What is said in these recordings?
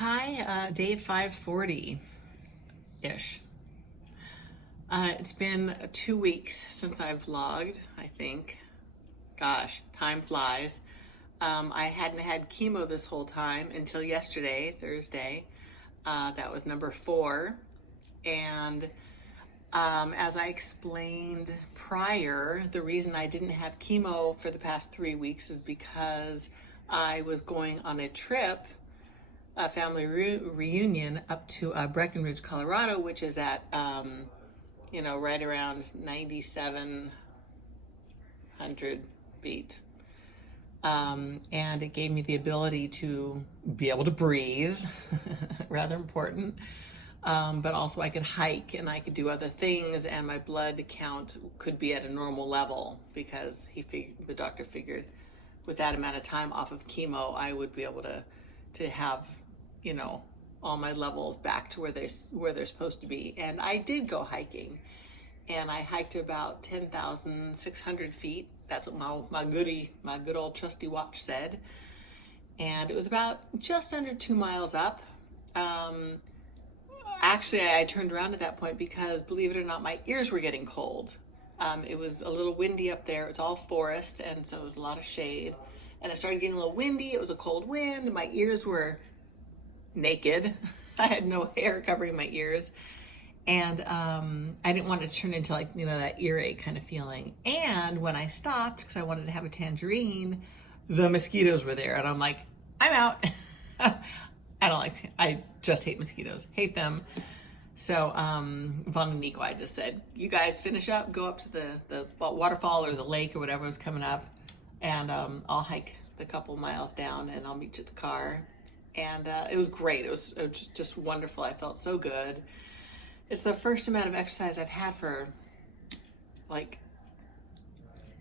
Hi, day 540-ish. It's been 2 weeks since I've vlogged, I think. Gosh, time flies. I hadn't had chemo this whole time until yesterday, Thursday. That was number 4. And as I explained prior, the reason I didn't have chemo for the past 3 weeks is because I was going on a trip, a family reunion up to Breckenridge, Colorado, which is at, right around 9,700 feet. And it gave me the ability to be able to breathe, rather important. But also I could hike and I could do other things, and my blood count could be at a normal level because the doctor figured with that amount of time off of chemo, I would be able to have, all my levels back to where they're supposed to be. And I did go hiking, and I hiked to about 10,600 feet. That's what my good old trusty watch said. And it was about just under 2 miles up. Actually, I turned around at that point because, believe it or not, my ears were getting cold. It was a little windy up there. It's all forest, and so it was a lot of shade. And it started getting a little windy. It was a cold wind. My ears were naked. I had no hair covering my ears. And I didn't want it to turn into that earache kind of feeling. And when I stopped, because I wanted to have a tangerine, the mosquitoes were there. And I'm like, I'm out. I just hate mosquitoes, hate them. So Vaughn and Nico, I just said, you guys finish up, go up to the waterfall or the lake or whatever was coming up, and I'll hike the couple miles down and I'll meet you at the car. And it was great. It was just wonderful. I felt so good. It's the first amount of exercise I've had for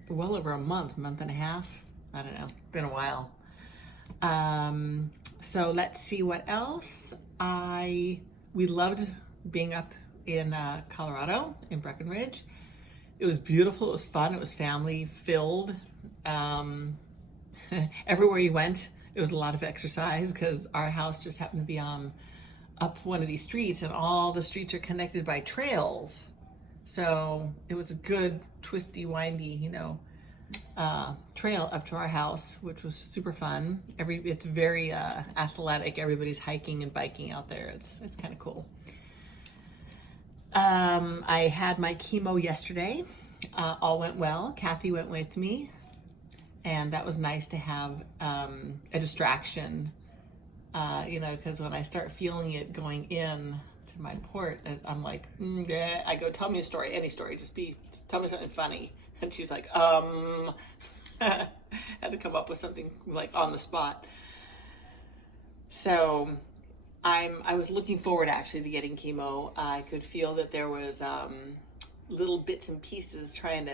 well over a month and a half. I don't know. It's been a while. So let's see what else. We loved being up in Colorado, in Breckenridge. It was beautiful. It was fun. It was family filled. Everywhere you went, it was a lot of exercise because our house just happened to be up one of these streets, and all the streets are connected by trails. So it was a good twisty, windy, trail up to our house, which was super fun. It's very athletic. Everybody's hiking and biking out there. It's kind of cool. I had my chemo yesterday. All went well. Kathy went with me, and that was nice to have a distraction. Because when I start feeling it going in to my port, I'm like, I go, tell me a story, any story, just tell me something funny. And she's like, had to come up with something on the spot. So I was looking forward actually to getting chemo. I could feel that there was little bits and pieces trying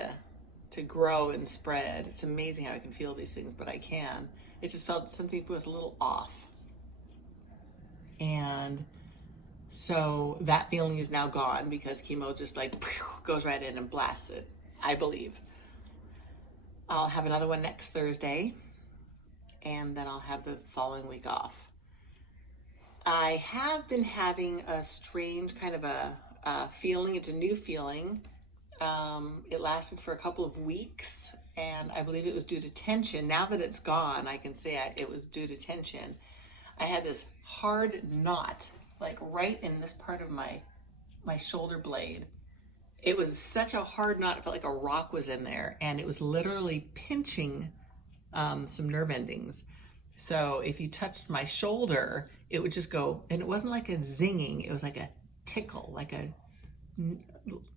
to grow and spread. It's amazing how I can feel these things, but I can. It just felt something was a little off. And so that feeling is now gone because chemo just goes right in and blasts it, I believe. I'll have another one next Thursday, and then I'll have the following week off. I have been having a strange kind of a feeling. It's a new feeling. It lasted for a couple of weeks, and I believe it was due to tension. Now that it's gone, I can say it was due to tension. I had this hard knot, right in this part of my shoulder blade. It was such a hard knot, it felt like a rock was in there, and it was literally pinching some nerve endings. So if you touched my shoulder, it would just go, and it wasn't like a zinging, it was like a tickle,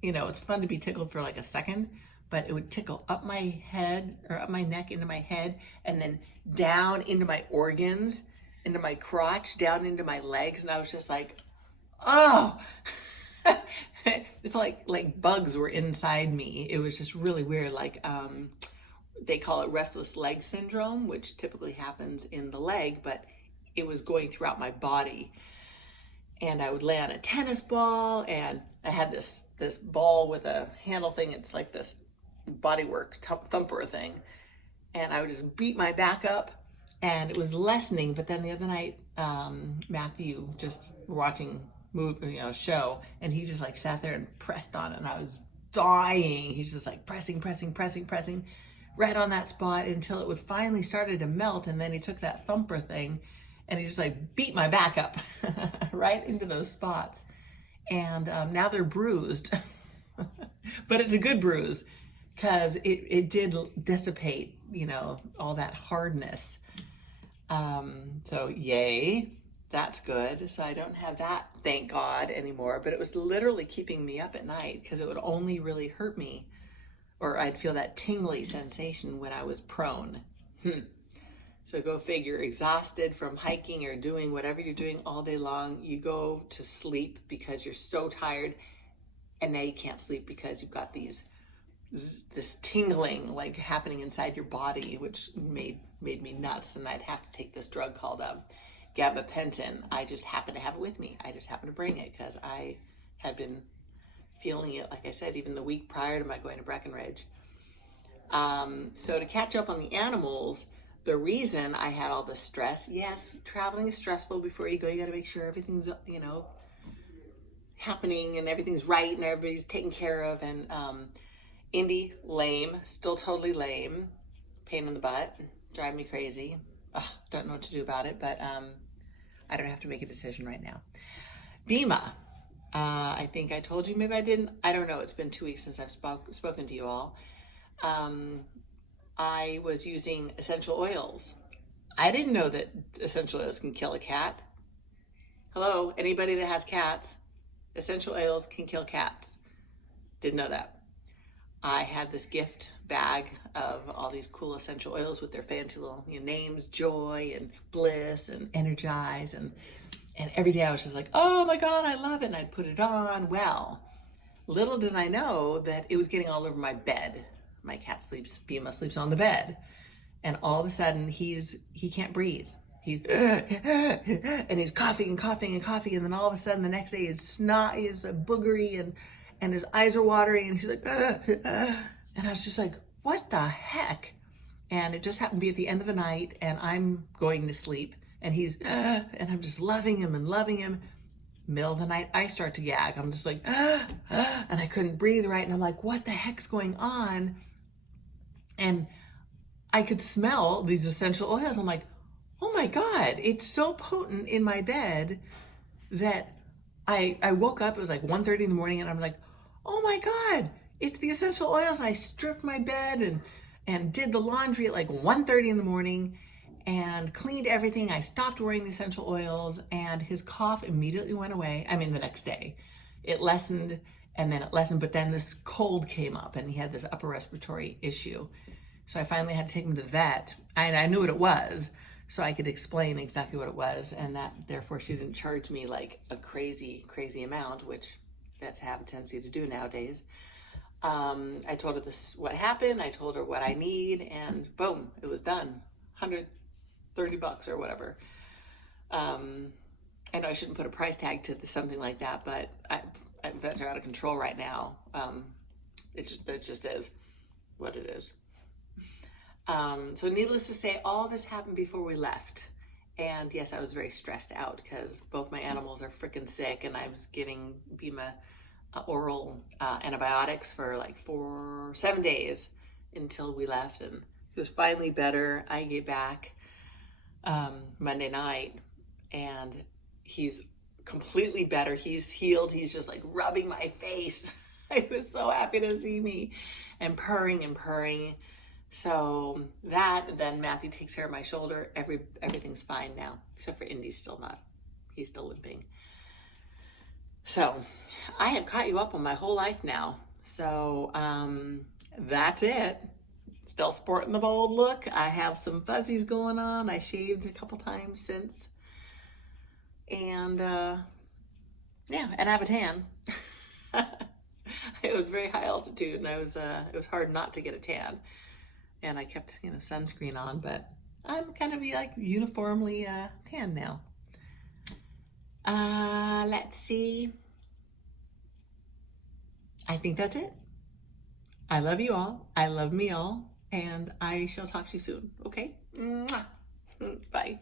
it's fun to be tickled for a second, but it would tickle up my head, or up my neck into my head, and then down into my organs, into my crotch, down into my legs, and I was just like, oh! It felt like bugs were inside me. It was just really weird. They call it restless leg syndrome, which typically happens in the leg, but it was going throughout my body. And I would lay on a tennis ball, and I had this ball with a handle thing. It's like this bodywork thumper thing. And I would just beat my back up and it was lessening. But then the other night, Matthew just watching show, and he just like sat there and pressed on it, and I was dying. He's just like pressing right on that spot until it would finally started to melt, and then he took that thumper thing and he just like beat my back up right into those spots, and now they're bruised. But it's a good bruise because it did dissipate, all that hardness. So yay, that's good. So I don't have that, thank God, anymore. But it was literally keeping me up at night because it would only really hurt me, or I'd feel that tingly sensation when I was prone. So go figure, exhausted from hiking or doing whatever you're doing all day long, you go to sleep because you're so tired, and now you can't sleep because you've got this tingling like happening inside your body, which made me nuts, and I'd have to take this drug called gabapentin. I just happen to have it with me. I just happen to bring it because I have been feeling it, like I said, even the week prior to my going to Breckenridge. So to catch up on the animals, the reason I had all this stress, yes, traveling is stressful. Before you go, you got to make sure everything's, happening and everything's right and everybody's taken care of. And Indy, lame, still totally lame, pain in the butt, drive me crazy. Ugh, don't know what to do about it, but I don't have to make a decision right now. Bima, I think I told you, maybe I didn't. I don't know. It's been 2 weeks since I've spoken to you all. I was using essential oils. I didn't know that essential oils can kill a cat. Hello, anybody that has cats, essential oils can kill cats. Didn't know that. I had this gift bag of all these cool essential oils with their fancy little names, Joy and Bliss and Energize, and every day I was just like, oh my God, I love it, and I'd put it on. Well, little did I know that it was getting all over my bed. My cat Bima sleeps on the bed, and all of a sudden he can't breathe. He's and he's coughing, and then all of a sudden the next day his snot is boogery, and his eyes are watering, and he's like, and I was just like, what the heck? And it just happened to be at the end of the night, and I'm going to sleep, and he's and I'm just loving him. Middle of the night, I start to gag. I'm just like, and I couldn't breathe right, and I'm like, what the heck's going on? And I could smell these essential oils. I'm like, oh my God, it's so potent in my bed that I woke up, it was like 1:30 in the morning, and I'm like, oh my God, it's the essential oils. And I stripped my bed and did the laundry at like 1:30 in the morning and cleaned everything. I stopped wearing the essential oils, and his cough immediately went away. I mean, the next day it lessened, and then it lessened, but then this cold came up and he had this upper respiratory issue. So I finally had to take him to the vet, and I knew what it was, so I could explain exactly what it was, and that therefore she didn't charge me like a crazy amount, which vets have a tendency to do nowadays. I told her what happened, I told her what I need, and boom, it was done. $130 or whatever. I know I shouldn't put a price tag to something like that, but vets are out of control right now. It just is what it is. So needless to say, all this happened before we left. And yes, I was very stressed out because both my animals are freaking sick, and I was giving Bima oral antibiotics for like 7 days until we left, and he was finally better. I get back Monday night, and he's completely better. He's healed. He's just like rubbing my face. I was so happy to see me, and purring. So then Matthew takes care of my shoulder. Everything's fine now, except for Indy's still not. He's still limping. So I have caught you up on my whole life now. So that's it. Still sporting the bold look. I have some fuzzies going on. I shaved a couple times since. And yeah, and I have a tan. It was very high altitude, and it was hard not to get a tan. And I kept, sunscreen on, but I'm kind of like uniformly tan now. Let's see. I think that's it. I love you all. I love me all. And I shall talk to you soon. Okay? Mwah. Bye.